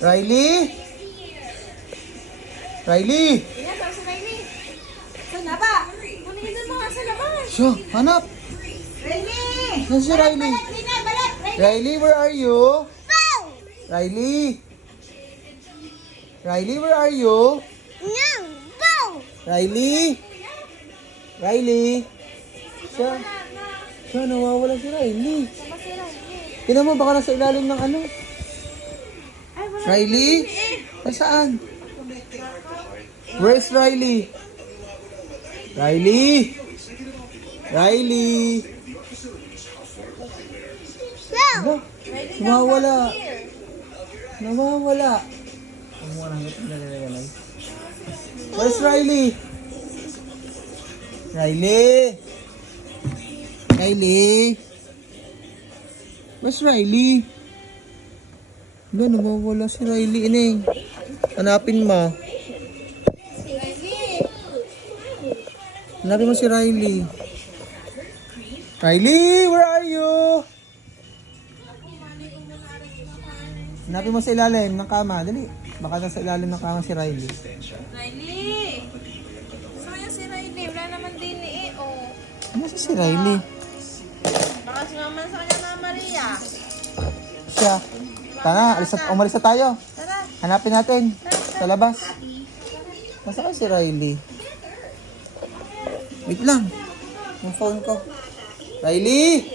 Riley? Riley? Ayan, tawag si Riley. Saan na ba? Kunin mo nga sa labas. Siya, hanap. Riley! Nasaan si Riley? Balat! Riley, where are you? Riley? Riley, where are you? Riley? Riley? Siya, nawawala si Riley. Sama si Riley. Tingnan mo, baka nasa ilalim ng ano. Ay, wala. Riley? Ay, saan? Where's Riley? Riley? Riley? Aba, nawawala. Nawawala. Ang muna hanggat na nalalagay. Where's Riley? Riley? Riley? Where's Riley? Wala, nawawala si Riley, ineng. Hanapin mo. Riley! Hanapin mo si Riley. Riley, where are you? Hanapin mo sa ilalim ng kama. Dali. Baka nasa ilalim ng kama si Riley. Riley! Saan si Riley? Wala naman din eh. Oh. Ano si Riley? Baka si Mama sa kanya na Maria. Siya. Tara, umalis na tayo. Tara. Hanapin natin. Sa labas. Nasaan si Riley? Wait lang. Yung phone ko. Riley!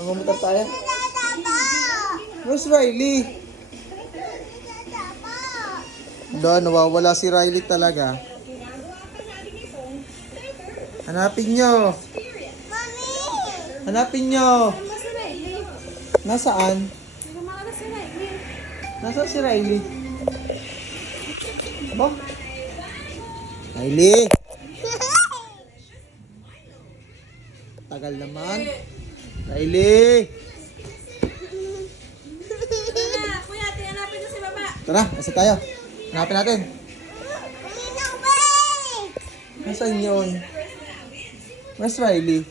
Magumutar tayo. Where's Riley? Wala, nawawala si Riley talaga. Hanapin nyo. Hanapin nyo. Saan ba si Riley? Nasaan? Hindi ko makala si Riley. Nasaan si Riley? Aba? Riley! Tagal naman. Riley! Tara na, kuya, tinanapin na si Baba. Tara, asa tayo. Hanapin natin. Nasaan yun? Where's Riley?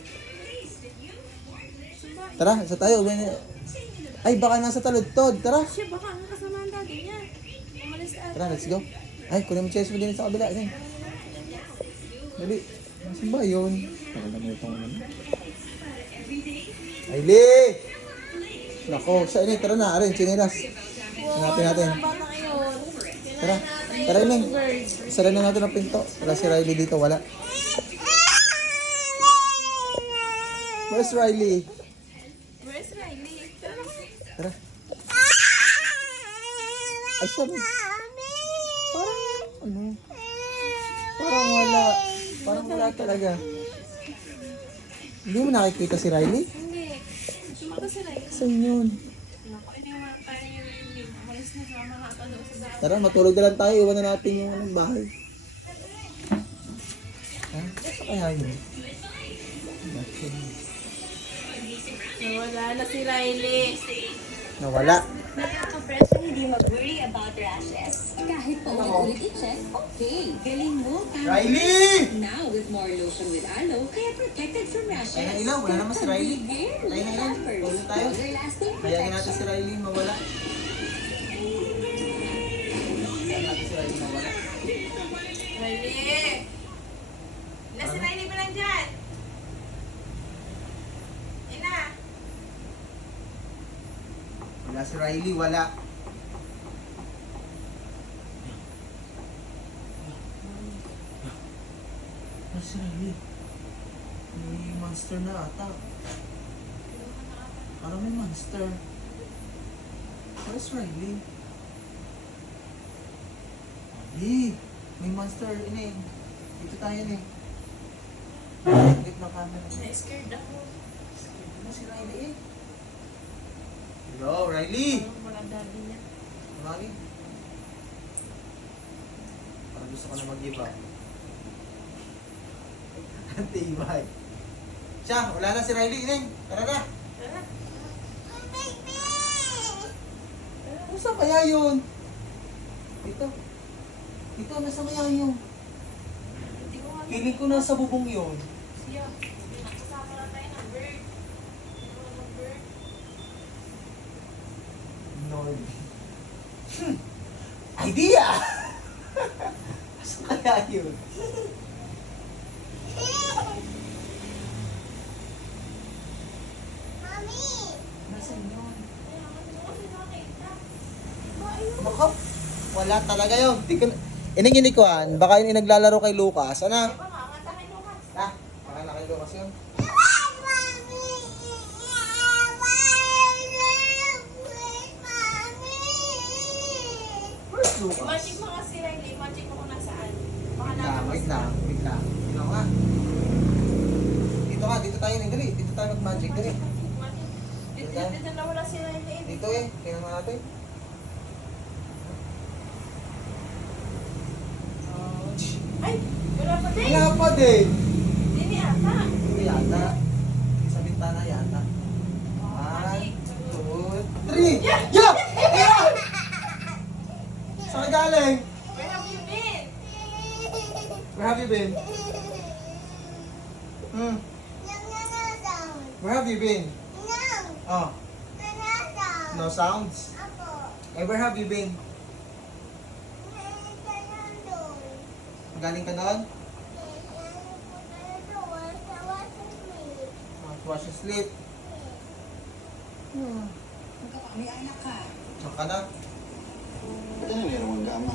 Tara, asa tayo. Ay, baka nasa taludtod. Tara. Siya, baka ang kasama ang daddy niya. Umalis ata. Tara, let's go. Ay, kunin mo chest mo din sa kabila. Dali. Nasaan ba yun? Tagal naman itong ano. Riley! Nako, siya ini. Tara na, arin, chinilas. Hanapin natin. Bata ngayon. Tara, tara Ineng. Sara na natin ang pinto. Wala si Riley dito, wala. Where's Riley? Where's Riley? Tara. Ay, sabi. Parang, ano? Parang wala. Parang wala talaga. Hindi mo nakikita si Riley? Hindi. Sumagot si Riley. Saan yun? Naku, iniwan tayo ni Riley. Umalis na sa mga kalo sa dati. Tara, matulog na lang tayo. Iwan na natin yung anong bahay. Ha? Saan kaya yun? Nawala na si Riley. Nawala. Mga kapresyo, hindi mag-worry about rashes. Kahit paulit-ulit i-check, okay. Galing mo, Riley! Now, with more lotion with aloe, kaya protected from rashes. Ay, na ilaw. Wala naman si Riley. Again, Ay, na ilaw. offers Tulog tayo. longer-lasting Hayaan natin protection. si Riley mawala. Hayaan natin si Riley mawala. Riley! Wala si Riley ba nandyan? Ina! Wala si Riley, wala. Wala si Riley. May monster na ata. Parang may monster. Where's Riley? Riley! May monster, Ineng. Dito tayo, Ineng. Higit ng camera. Na-scared ako. Ano si Riley eh? Hello, Riley! Parang wala daddy niya. Tumagin. Parang gusto ko na mag-give up. Antibay. Siya, wala na si Riley, Ineng. Tara na. Tara. Saan kaya yun? Ito. Ito, nasa kaya yun? Hindi ko nga Feeling ko nasa bubong yun. siya. Kasama na tayo ng bird. Ano ng bird? Lord. Idea! Saan kaya yun? Nasaan yun? Nako, wala talaga yun. Di ko na... Ining-inikuan, baka yun inaglalaro kay Lucas. Ano? Ah, baka na kay Lucas yun. Where's Lucas? Magic mo nga si Riley. Magic mo kung nasaan. Baka Wait lang, natin wait lang, wait lang. Tingnan ko nga. Dito nga, dito tayo dali. Dito tayo mag-magic, dali. Dito na wala si Riley. Dito eh, tingnan mo natin. Ay! Wala pa din! Wala pa din. Dini ata. Hindi yata. Sa bintana yata. 1, 2, 3! Yeah! Yeah! Saan ka galing? Where have you been? Where have you been? Hmm. Where have you been? Oh, no sounds? Eh, where have you been? Galing ka doon? Wash and sleep. May anak ka. Saka na. Ano meron kang gama?